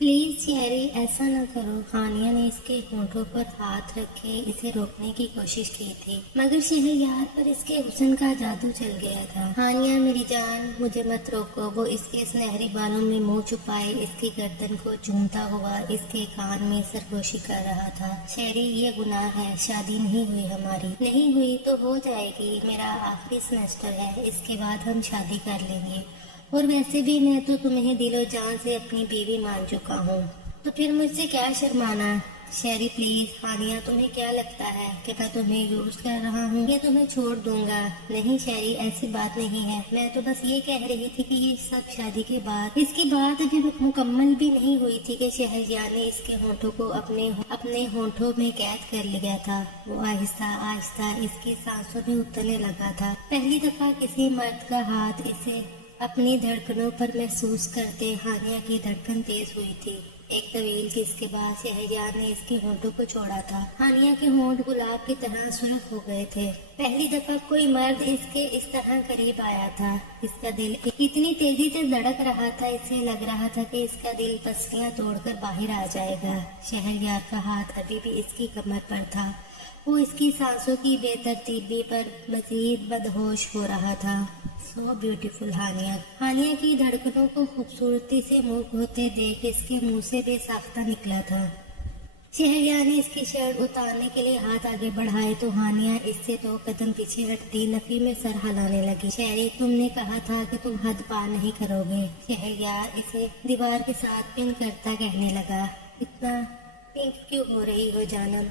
Please شہری ایسا نہ کرو۔ ہانیہ نے اس کے ہونٹوں پر ہاتھ رکھے اسے روکنے کی کوشش کی تھی، مگر شہریار پر اس کے حسن کا جادو چل گیا تھا۔ ہانیہ میری جان، مجھے مت روکو۔ وہ اس کے سنہری بالوں میں منہ چھپائے اس کی گردن کو چومتا ہوا اس کے کان میں سرگوشی کر رہا تھا۔ شہری، یہ گناہ ہے، شادی نہیں ہوئی ہماری۔ نہیں ہوئی تو ہو جائے گی، میرا آخری سیمسٹر ہے، اس کے بعد ہم شادی کر لیں گے، اور ویسے بھی میں تو تمہیں دل و جان سے اپنی بیوی مان چکا ہوں، تو پھر مجھ سے کیا شرمانا۔ شہری پلیز۔ ہانیہ، تمہیں کیا لگتا ہے کہ میں تمہیں یوز کر رہا ہوں یا تمہیں چھوڑ دوں گا؟ نہیں شہری، ایسی بات نہیں ہے، میں تو بس یہ کہہ رہی تھی کہ یہ سب شادی کے بعد، اس کی بات ابھی مکمل بھی نہیں ہوئی تھی کہ شہریار نے اس کے ہونٹوں کو اپنے ہونٹوں میں قید کر لیا تھا۔ وہ آہستہ آہستہ اس کی سانسوں میں اترنے لگا تھا۔ پہلی دفعہ کسی مرد کا ہاتھ اسے اپنی دھڑکنوں پر محسوس کرتے ہانیہ کی دھڑکن تیز ہوئی تھی۔ ایک طویل کس کے بعد شہریار نے اس کے ہونٹوں کو چھوڑا تھا۔ ہانیہ کے ہونٹ گلاب کی طرح سرخ ہو گئے تھے۔ پہلی دفعہ کوئی مرد اس کے اس طرح قریب آیا تھا۔ اس کا دل اتنی تیزی سے دھڑک رہا تھا، اسے لگ رہا تھا کہ اس کا دل پسلیاں توڑ کر باہر آ جائے گا۔ شہریار کا ہاتھ ابھی بھی اس کی کمر پر تھا۔ وہ اس کی سانسوں کی بے ترتیبی پر مزید مدہوش ہو رہا تھا۔ So beautiful Hania. ہانیہ کی دھڑکنوں کو خوبصورتی سے منہ دھوتے دیکھ اس کے منہ سے بے ساختہ نکلا تھا۔ شہریار نے اس کی شرٹ اتارنے کے لیے ہاتھ آگے بڑھائے تو ہانیہ اس سے 2 قدم پیچھے ہٹتی نفی میں سر ہلانے لگی۔ شہری، تم نے کہا تھا کہ تم حد پار نہیں کرو گے۔ شہریار اسے دیوار کے ساتھ پن کرتا کہنے لگا، اتنا پنک کیوں ہو رہی ہو جانم؟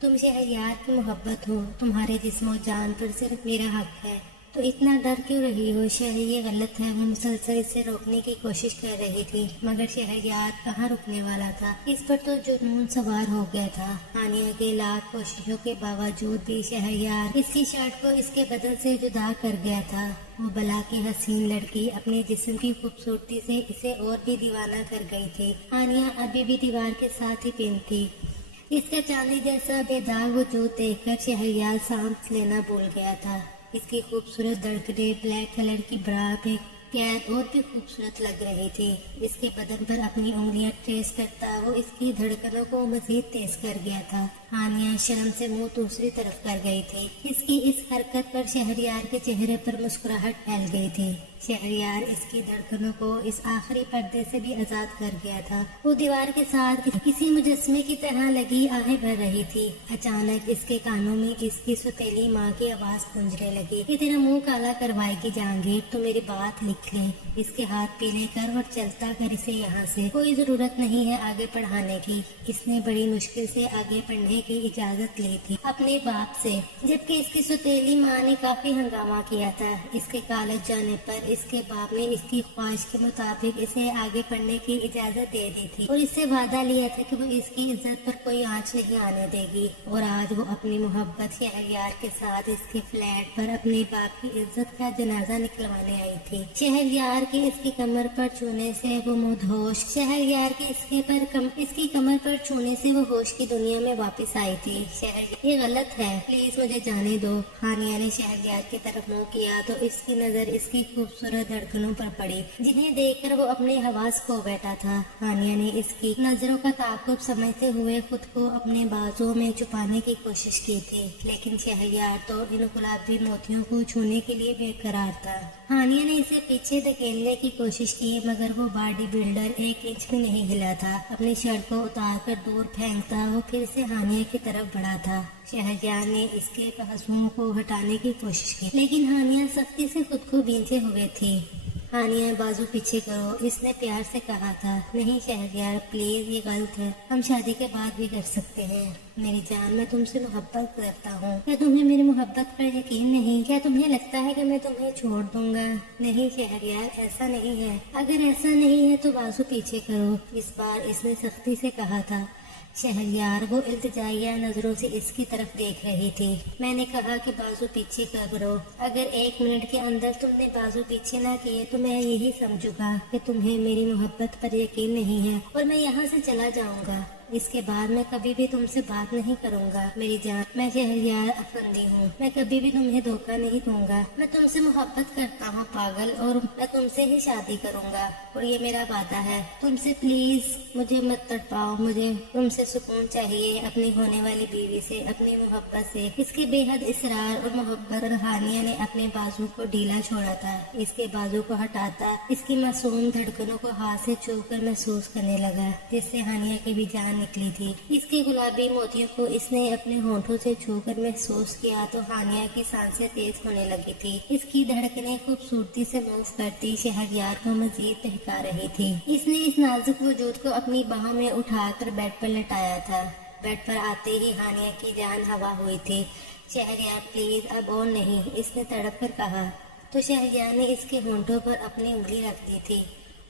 تم شہریار کی محبت ہو، تمہارے جسم و جان پر صرف میرا حق ہے، تو اتنا ڈر کیوں رہی ہو؟ شہری، یہ غلط ہے۔ وہ مسلسل اسے روکنے کی کوشش کر رہی تھی، مگر شہریار کہاں رکنے والا تھا۔ اس پر تو جنون سوار ہو گیا تھا۔ ہانیہ کے لاکھ کوششوں کے باوجود بھی شہریار اس کی شرٹ کو اس کے بدن سے جدا کر گیا تھا۔ وہ بلا کی حسین لڑکی اپنے جسم کی خوبصورتی سے اسے اور بھی دیوانہ کر گئی تھی۔ ہانیہ ابھی بھی دیوار کے ساتھ ہی پن تھی۔ اس کا چاندی جیسا بے داغ وجود دیکھ کر شہریار سانس لینا بھول گیا تھا۔ اس کی خوبصورت دھڑکنیں بلیک کلر کی برا میں پیار اور بھی خوبصورت لگ رہی تھی۔ اس کے بدن پر اپنی انگلیاں ٹریس کرتا وہ اس کی دھڑکنوں کو مزید تیز کر گیا تھا۔ ہانیہ شرم سے منہ دوسری طرف کر گئی تھی۔ اس کی اس حرکت پر شہریار کے چہرے پر مسکراہٹ پھیل گئی تھی۔ شہریار اس کی دھڑکنوں کو اس آخری پردے سے بھی آزاد کر گیا تھا۔ وہ دیوار کے ساتھ کسی مجسمے کی طرح لگی آہیں بھر رہی تھی۔ اچانک اس کے کانوں میں اس کی سوتیلی ماں کی آواز گونجنے لگی، یہ تیرا منہ کالا کروائے گی جہانگیر، تو میری بات لکھ لے۔ اس کے ہاتھ پیلے کر اور چلتا کر اسے یہاں سے، کوئی ضرورت نہیں ہے آگے پڑھانے کی۔ اس نے بڑی مشکل سے آگے پڑھنے کی اجازت لی تھی اپنے باپ سے، جبکہ اس کی سوتیلی ماں نے کافی ہنگامہ کیا تھا۔ اس کے کالج جانے پر اس کے باپ نے اس کی خواہش کے مطابق اسے آگے پڑھنے کی اجازت دے دی تھی، اور اس سے وعدہ لیا تھا کہ وہ اس کی عزت پر کوئی آنچ نہیں آنے دے گی۔ اور آج وہ اپنی محبت شہریار کے ساتھ اس کے فلیٹ پر اپنے باپ کی عزت کا جنازہ نکلوانے آئی تھی۔ شہریار کی اس کی کمر پر چھونے سے وہ مدہوش شہریار کی اس کی کمر پر چھونے سے وہ ہوش کی دنیا میں واپس آئی تھی۔ شہریار، یہ غلط ہے، پلیز مجھے جانے دو۔ ہانیہ نے شہریار کی طرف منہ کیا تو اس کی نظر اس کی خوبصورت دھڑکنوں پر پڑی، جنہیں دیکھ کر وہ اپنے حواس کھو بیٹھا تھا۔ ہانیہ نے اس کی نظروں کا تعاقب سمجھتے ہوئے خود کو اپنے بازوؤں میں چھپانے کی کوشش کی تھی، لیکن شہریار تو ان گلابی موتیوں کو چھونے کے لیے بے قرار تھا۔ ہانیہ نے اسے پیچھے دھکیلنے کی کوشش کی، مگر وہ باڈی بلڈر 1 انچ بھی نہیں ہلا تھا۔ اپنی شرٹ کو اتار کر دور پھینکتا وہ پھر سے ہانیہ کی طرف بڑھا تھا۔ شہریار نے اس کے بازوؤں کو ہٹانے کی کوشش کی، لیکن ہانیہ سختی سے خود کو بھینچے ہوئے تھی۔ ہانیہ، بازو پیچھے کرو، اس نے پیار سے کہا تھا۔ نہیں شہریار پلیز، یہ غلط ہے، ہم شادی کے بعد بھی کر سکتے ہیں۔ میری جان، میں تم سے محبت کرتا ہوں، کیا تمہیں میری محبت پر یقین نہیں؟ کیا تمہیں لگتا ہے کہ میں تمہیں چھوڑ دوں گا؟ نہیں شہریار، ایسا نہیں ہے۔ اگر ایسا نہیں ہے تو بازو پیچھے کرو، اس بار اس نے سختی سے کہا تھا۔ شہریار وہ التجائیہ نظروں سے اس کی طرف دیکھ رہی تھی۔ میں نے کہا کہ بازو پیچھے کرو، اگر 1 منٹ کے اندر تم نے بازو پیچھے نہ کیے تو میں یہی سمجھوں گا کہ تمہیں میری محبت پر یقین نہیں ہے اور میں یہاں سے چلا جاؤں گا۔ اس کے بعد میں کبھی بھی تم سے بات نہیں کروں گا میری جان. میں شہریار افندی ہوں. میں کبھی بھی تمہیں دھوکہ نہیں دوں گا. میں تم سے محبت کرتا ہوں پاگل, اور میں تم سے ہی شادی کروں گا, اور یہ میرا وعدہ ہے. تم سے پلیز مجھے مت تڑپاؤ. مجھے تم سے سکون چاہیے, اپنی ہونے والی بیوی سے, اپنی محبت سے. اس کے بے حد اصرار اور محبت پر ہانیہ نے اپنے بازو کو ڈھیلا چھوڑا تھا. اس کے بازو کو ہٹاتا اس کی معصوم دھڑکنوں کو ہاتھ سے چھو کر محسوس کرنے لگا, جس سے ہانیہ کی بھی جان نکلی تھی. اس کے گلابی موتیوں کو اس نے اپنے ہونٹوں سے چھو کر محسوس کیا تو ہانیہ کی سانسیں تیز ہونے لگی تھی. اس کی دھڑکنیں خوبصورتی سے موو کرتی شہریار کو مزید بہکا رہی تھی. اس نے اس نازک وجود کو اپنی باہوں میں اٹھا کر بیڈ پر لٹایا تھا. بیڈ پر آتے ہی ہانیہ کی جان ہوا ہوئی تھی. شہریار پلیز اب اور نہیں, اس نے تڑپ کر کہا. تو شہریار نے اس کے ہونٹوں پر اپنی انگلی رکھ دی تھی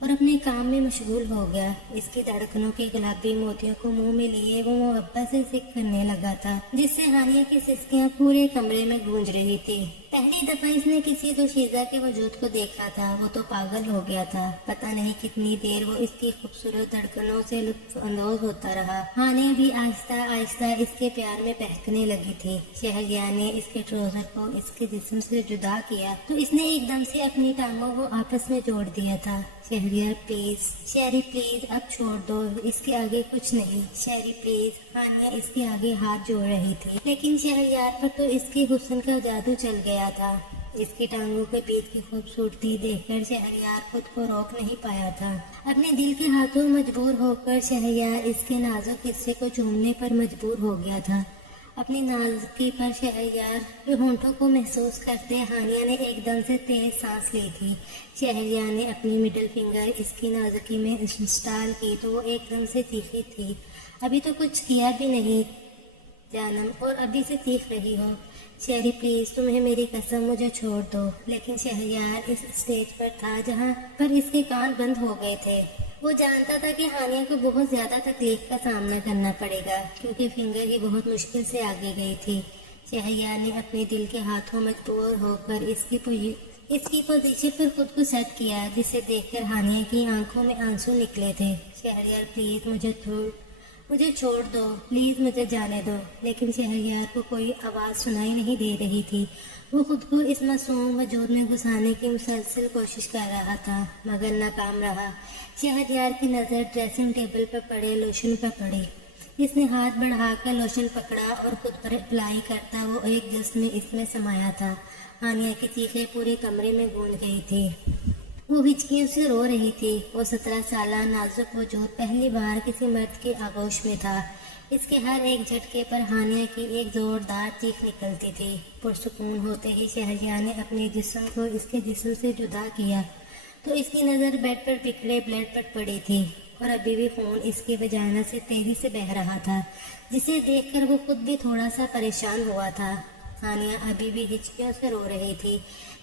اور اپنے کام میں مشغول ہو گیا. اس کی دھڑکنوں کے گلابی موتیوں کو منہ میں لیے وہ محبت سے سک کرنے لگا تھا, جس سے ہانیہ کی سسکیاں پورے کمرے میں گونج رہی تھی. پہلی دفعہ اس نے کسی دوشیزہ کے وجود کو دیکھا تھا وہ تو پاگل ہو گیا تھا. پتہ نہیں کتنی دیر وہ اس کی خوبصورت دھڑکنوں سے لطف اندوز ہوتا رہا. ہانیہ بھی آہستہ آہستہ اس کے پیار میں بہکنے لگی تھی. شہریار نے اس کے ٹروزر کو اس کے جسم سے جدا کیا تو اس نے ایک دم سے اپنی ٹانگوں کو آپس میں جوڑ دیا تھا. شہریار پلیز, شہری پلیز اب چھوڑ دو, اس کے آگے کچھ نہیں. شہری پلیز. ہانیہ اس کے آگے ہاتھ جوڑ رہی تھی, لیکن شہریار پر تو اس کے حسن کا جادو چل گیا تھا. اس کی ٹانگوں کے بیچ کی خوبصورتی دیکھ کر شہریار خود کو روک نہیں پایا تھا. اپنے دل کے ہاتھوں مجبور ہو کر شہریار اس کے نازک حصے کو چومنے پر مجبور ہو گیا تھا. اپنی نازکی پر شہریار کے ہونٹوں کو محسوس کرتے ہانیہ نے ایک دم سے تیز سانس لی تھی. شہریار نے اپنی مڈل فنگر اس کی نازکی میں انسٹال کی تو وہ ایک دم سے چیخی تھی. ابھی تو کچھ کیا بھی نہیں جانم, اور ابھی سے چیخ رہی ہو. شہری پلیز, تمہیں میری قسم, مجھے چھوڑ دو. لیکن شہریار اس اسٹیج پر تھا جہاں پر اس کے کان بند ہو گئے تھے. وہ جانتا تھا کہ ہانیہ کو بہت زیادہ تکلیف کا سامنا کرنا پڑے گا, کیونکہ فنگر ہی بہت مشکل سے آگے گئی تھی. شہریار نے اپنے دل کے ہاتھوں مجبور ہو کر اس کی پوزیشن پر خود کو سیٹ کیا, جسے دیکھ کر ہانیہ کی آنکھوں میں آنسو نکلے تھے. شہریار پلیز مجھے چھوڑ دو, پلیز مجھے جانے دو. لیکن شہریار کو کوئی آواز سنائی نہیں دے رہی تھی. وہ خود کو اس معصوم وجود میں گھسانے کی مسلسل کوشش کر رہا تھا, مگر ناکام رہا. شہریار کی نظر ڈریسنگ ٹیبل پر پڑے لوشن پر پڑی. اس نے ہاتھ بڑھا کر لوشن پکڑا اور خود پر اپلائی کرتا وہ ایک جسم اس میں سمایا تھا. ہانیہ کی چیخیں پورے کمرے میں گونج گئی تھی. وہ ہچکیوں سے رو رہی تھی. وہ 17 سالہ نازک وجود پہلی بار کسی مرد کے آغوش میں تھا. اس کے ہر ایک جھٹکے پر ہانیہ کی ایک زوردار چیخ نکلتی تھی. پرسکون ہوتے ہی شہریار نے اپنے جسم کو اس کے جسم سے جدا کیا تو اس کی نظر بیڈ پر بکھرے بلیڈ پر پڑی تھی, اور ابھی بھی خون اس کے وجائنا سے تیزی سے بہہ رہا تھا, جسے دیکھ کر وہ خود بھی تھوڑا سا پریشان ہوا تھا. ہانیہ ابھی بھی ہچکیوں سے رو رہی تھی.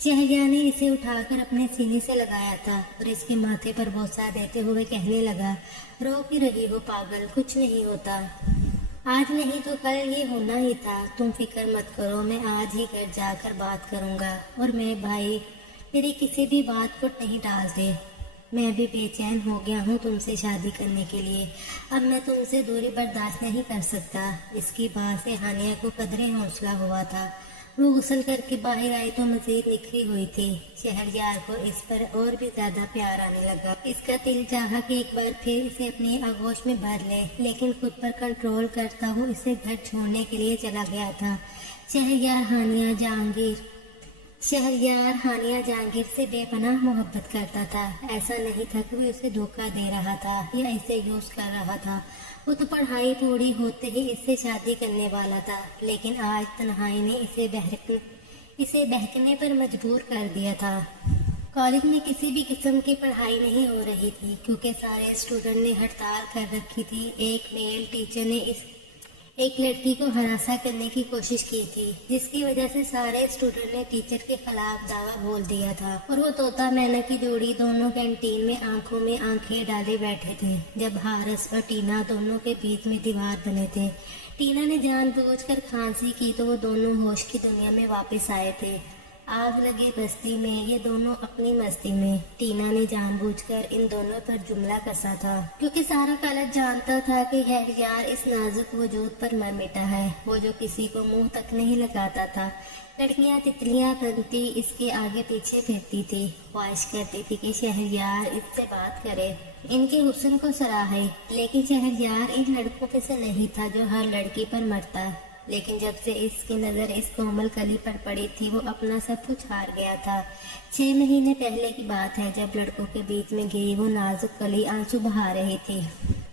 شہریار نے اسے اٹھا کر اپنے سینے سے لگایا تھا اور اس کے ماتھے پر بوسہ دیتے ہوئے کہنے لگا, رو کیوں رہی ہو پاگل, کچھ نہیں ہوتا. آج نہیں تو کل یہ ہونا ہی تھا. تم فکر مت کرو, میں آج ہی گھر جا کر بات کروں گا, اور میں بھائی میری کسی بھی بات کو نہیں ڈالتے. میں بھی بے چین ہو گیا ہوں تم سے شادی کرنے کے لیے. اب میں تم سے دوری برداشت نہیں کر سکتا. اس کی بات سے ہانیہ کو قدرے حوصلہ ہوا تھا. وہ غسل کر کے باہر آئی تو مزید نکھری ہوئی تھی. شہریار کو اس پر اور بھی زیادہ پیار آنے لگا. اس کا دل چاہا کہ ایک بار پھر اسے اپنے آغوش میں بھر لے, لیکن خود پر کنٹرول کرتا وہ اسے گھر چھوڑنے کے لیے چلا گیا تھا. شہریار ہانیہ جہانگیر سے بے پناہ محبت کرتا تھا. ایسا نہیں تھا کہ وہ اسے دھوکہ دے رہا تھا یا اسے یوز کر رہا تھا. وہ تو پڑھائی پوری ہوتے ہی اس سے شادی کرنے والا تھا, لیکن آج تنہائی نے اسے بہکنے پر مجبور کر دیا تھا. کالج میں کسی بھی قسم کی پڑھائی نہیں ہو رہی تھی, کیونکہ سارے اسٹوڈنٹ نے ہڑتال کر رکھی تھی. ایک میل ٹیچر نے ایک لڑکی کو ہراساں کرنے کی کوشش کی تھی, جس کی وجہ سے سارے اسٹوڈنٹ نے ٹیچر کے خلاف دعویٰ بول دیا تھا. اور وہ طوطا مینا کی جوڑی دونوں کینٹین میں آنکھوں میں آنکھیں ڈالے بیٹھے تھے, جب حارث اور ٹینا دونوں کے بیچ میں دیوار بنے تھے. ٹینا نے جان بوجھ کر کھانسی کی تو وہ دونوں ہوش کی دنیا میں واپس آئے تھے. آگ لگے بستی میں یہ دونوں اپنی مستی میں۔ ٹینا نے جان بوجھ کر ان دونوں پر جملہ کسا تھا، کیونکہ سارا کالج جانتا تھا کہ شہریار اس نازک وجود پر مر مٹا ہے، وہ جو کسی کو منہ تک نہیں لگاتا تھا۔ لڑکیاں تتلیاں بنتی اس کے آگے پیچھے پھرتی تھی، خواہش کرتی تھی کہ شہریار اس سے بات کرے، ان کے حسن کو سراہے، لیکن شہریار ان لڑکوں میں سے نہیں تھا جو ہر لڑکی پر مرتا۔ لیکن جب سے اس کی نظر اس کومل کلی پر پڑی تھی وہ اپنا سب کچھ ہار گیا تھا۔ 6 مہینے پہلے کی بات ہے جب لڑکوں کے بیچ میں گئی وہ نازک کلی آنسو بہا رہی تھی،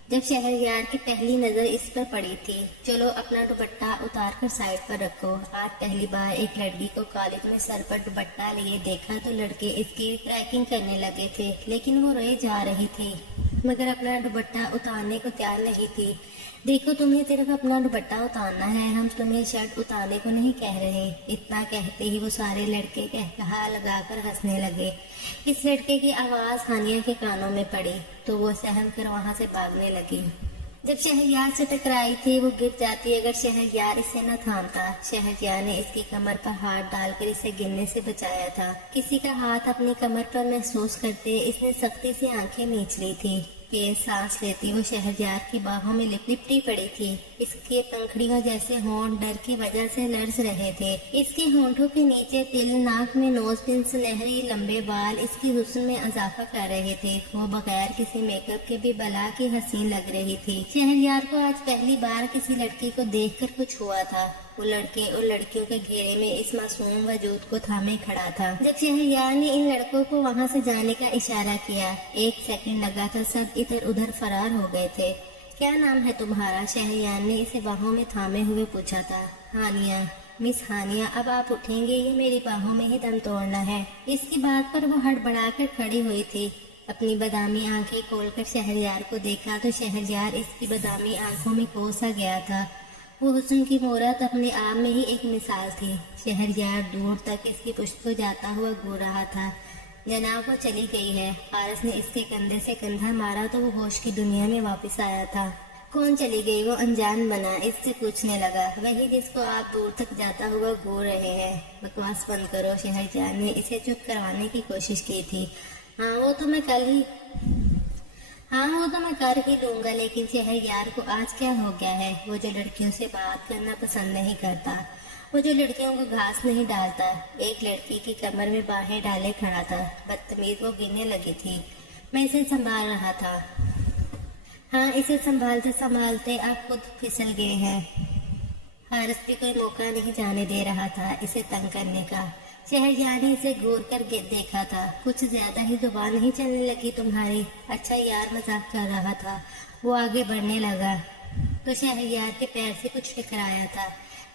جب شہریار کی پہلی نظر اس پر پڑی تھی۔ چلو اپنا دوپٹہ اتار کر سائڈ پر رکھو۔ آج پہلی بار ایک لڑکی کو کالج میں سر پر دوپٹہ لیے دیکھا تو لڑکے اس کی ریکنگ کرنے لگے تھے، لیکن وہ روئے جا رہی تھی مگر اپنا دوپٹہ اتارنے کو تیار نہیں تھی۔ دیکھو تمہیں صرف اپنا دوپٹہ اتارنا ہے، ہم تمہیں شرٹ اتارنے کو نہیں کہہ رہے۔ اتنا کہتے ہی وہ سارے لڑکے کہا لگا کر ہنسنے لگے۔ اس لڑکے کی آواز ہانیہ کے کانوں میں پڑی تو وہ سہم کر وہاں سے بھاگنے لگی۔ جب شہریار سے ٹکرائی تھی وہ گر جاتی اگر شہریار اسے نہ تھامتا۔ شہریار نے اس کی کمر پر ہاتھ ڈال کر اسے گرنے سے بچایا تھا۔ کسی کا ہاتھ اپنی کمر پر محسوس کرتے اس نے سختی سے آنکھیں میچ لی تھی۔ تیز سانس لیتی وہ شہریار کی باہوں میں لپٹی پڑی تھی۔ اس کے پنکھڑیوں جیسے ہونٹ ڈر کی وجہ سے لرز رہے تھے۔ اس کے ہونٹوں کے نیچے تل، ناک میں نوز پن، سنہری لمبے بال اس کی حسن میں اضافہ کر رہے تھے۔ وہ بغیر کسی میک اپ کے بھی بلا کی حسین لگ رہی تھی۔ شہریار کو آج پہلی بار کسی لڑکی کو دیکھ کر کچھ ہوا تھا۔ وہ لڑکے اور لڑکیوں کے گھیرے میں اس معصوم وجود کو تھامے کھڑا تھا۔ جب شہریار نے ان لڑکوں کو وہاں سے جانے کا اشارہ کیا، 1 سیکنڈ لگا تھا سب ادھر ادھر فرار ہو گئے تھے۔ کیا نام ہے تمہارا؟ شہریار نے اسے باہوں میں تھامے ہوئے پوچھا تھا۔ ہانیہ۔ مس ہانیہ، اب آپ اٹھیں گے یا میری باہوں میں ہی دم توڑنا ہے؟ اس کی بات پر وہ ہڑبڑا کر کھڑی ہوئی تھی۔ اپنی بادامی آنکھیں کھول کر شہریار کو دیکھا تو شہریار اس کی بادامی آنکھوں میں کھو سا گیا تھا۔ وہ حسن کی مورت اپنے آپ میں ہی ایک مثال تھی۔ شہریار دور تک اس کی پشت کو جاتا ہوا گھور رہا تھا۔ جناب وہ چلی گئی ہے۔ حارث نے اس کے کندھے سے کندھا مارا تو وہ ہوش کی دنیا میں واپس آیا تھا۔ کون چلی گئی؟ وہ انجان بنا اس سے پوچھنے لگا۔ وہی جس کو آپ دور تک جاتا ہوا گھور رہے ہیں۔ بکواس بند کرو۔ شہریار نے اسے چپ کروانے کی کوشش کی تھی۔ ہاں وہ تو میں کر ہی لوں گا، لیکن شہریار کو آج کیا ہو گیا ہے؟ وہ جو لڑکیوں سے بات کرنا پسند نہیں کرتا، وہ جو لڑکیوں کو گھاس نہیں ڈالتا، ایک لڑکی کی کمر میں باہیں ڈالے کھڑا تھا۔ بدتمیز وہ گرنے لگی تھی۔ میں اسے سنبھال رہا تھا۔ ہاں اسے سنبھالتے سنبھالتے آپ خود پھسل گئے ہیں۔ حارث بھی کوئی موقع نہیں جانے دے رہا تھا اسے تنگ کرنے کا۔ شہریار نے اسے گور کر دیکھا تھا۔ کچھ زیادہ ہی زبان نہیں چلنے لگی تمہاری؟ اچھا یار مذاق کر رہا تھا۔ وہ آگے بڑھنے لگا تو شہریار کے پیر سے کچھ ٹکرایا تھا۔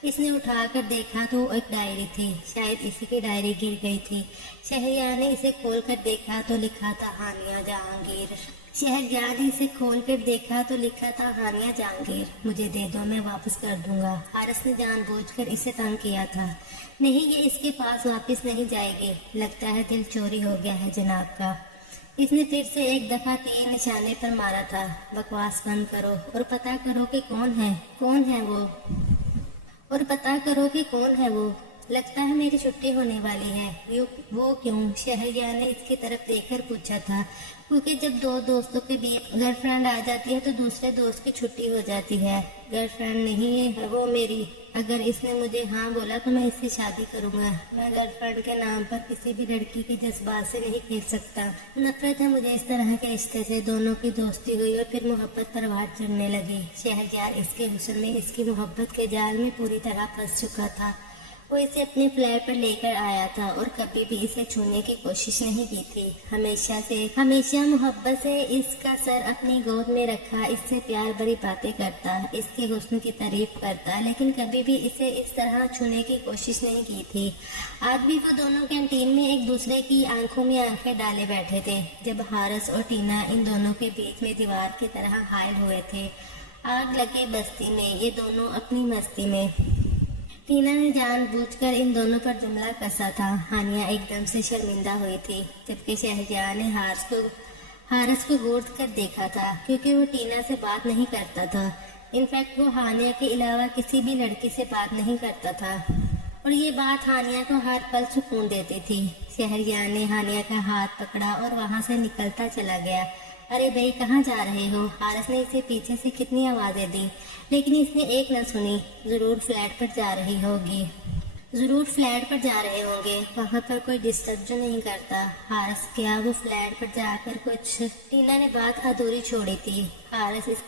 اس نے اٹھا کر دیکھا تو وہ ایک ڈائری تھی، شاید اسی کی ڈائری گر گئی تھی۔ شہریار نے اسے کھول کر دیکھا تو لکھا تھا ہانیہ جہانگیر۔ ہانیہ جہانگیر، مجھے دے دو میں واپس کر دوں گا۔ حارث نے جان بوجھ کر اسے تنگ کیا تھا۔ نہیں یہ اس کے پاس واپس نہیں جائے گی، لگتا ہے دل چوری ہو گیا ہے جناب کا۔ اس نے پھر سے ایک دفعہ تیر نشانے پر مارا تھا۔ بکواس بند کرو اور پتہ کرو کہ کون ہے وہ۔ لگتا ہے میری چھٹی ہونے والی ہے۔ وہ کیوں؟ شہریار نے اس کی طرف دیکھ کر پوچھا تھا۔ کیونکہ جب 2 دوستوں کے بیچ گرل فرینڈ آ جاتی ہے تو دوسرے دوست کی چھٹی ہو جاتی ہے۔ گرل فرینڈ نہیں ہے وہ میری۔ اگر اس نے مجھے ہاں بولا تو میں اس سے شادی کروں گا۔ میں گرل فرینڈ کے نام پر کسی بھی لڑکی کے جذبات سے نہیں کھیل سکتا۔ نفرت ہے مجھے اس طرح کے رشتے سے۔ دونوں کی دوستی ہوئی اور پھر محبت پروار چڑھنے لگی۔ شہریار اس کے حسن میں، اس کی محبت کے جال میں پوری طرح پھنس چکا تھا۔ وہ اسے اپنے فلیٹ پر لے کر آیا تھا اور کبھی بھی اسے چھونے کی کوشش نہیں کی تھی۔ ہمیشہ محبت سے اس کا سر اپنی گود میں رکھا، اس سے پیار بھری باتیں کرتا، اس کے حسن کی تعریف کرتا، لیکن کبھی بھی اسے اس طرح چھونے کی کوشش نہیں کی تھی۔ آج بھی وہ دونوں کینٹین میں ایک دوسرے کی آنکھوں میں آنکھیں ڈالے بیٹھے تھے جب حارث اور ٹینا ان دونوں کے بیچ میں دیوار کی طرح حائل ہوئے تھے۔ آگ لگے بستی میں یہ دونوں اپنی مستی میں۔ ٹینا نے جان بوجھ کر ان دونوں پر جملہ کسا تھا۔ ہانیہ ایک دم سے شرمندہ ہوئی تھی، جبکہ شہریار نے حارث کو گھور کر دیکھا تھا، کیونکہ وہ ٹینا سے بات نہیں کرتا تھا۔ انفیکٹ وہ ہانیہ کے علاوہ کسی بھی لڑکی سے بات نہیں کرتا تھا۔ اور یہ بات ہانیہ کو ہر پل سکون دیتی تھی۔ شہریار نے ہانیہ کا ہاتھ پکڑا اور وہاں سے نکلتا چلا گیا۔ ارے بھائی کہاں جا رہے ہو؟ حارث نے اسے پیچھے سے کتنی آوازیں دی لیکن اس نے ایک نہ سنی۔ ضرور فلیٹ پر جا رہی ہوگی، ضرور فلیٹ پر جا رہے ہوں گے، وہاں پر کوئی ڈسٹرب جو نہیں کرتا۔ حارث کیا وہ فلیٹ پر جا کر کچھ؟ ٹینا نے بات ادھوری چھوڑی تھی۔ حارث اس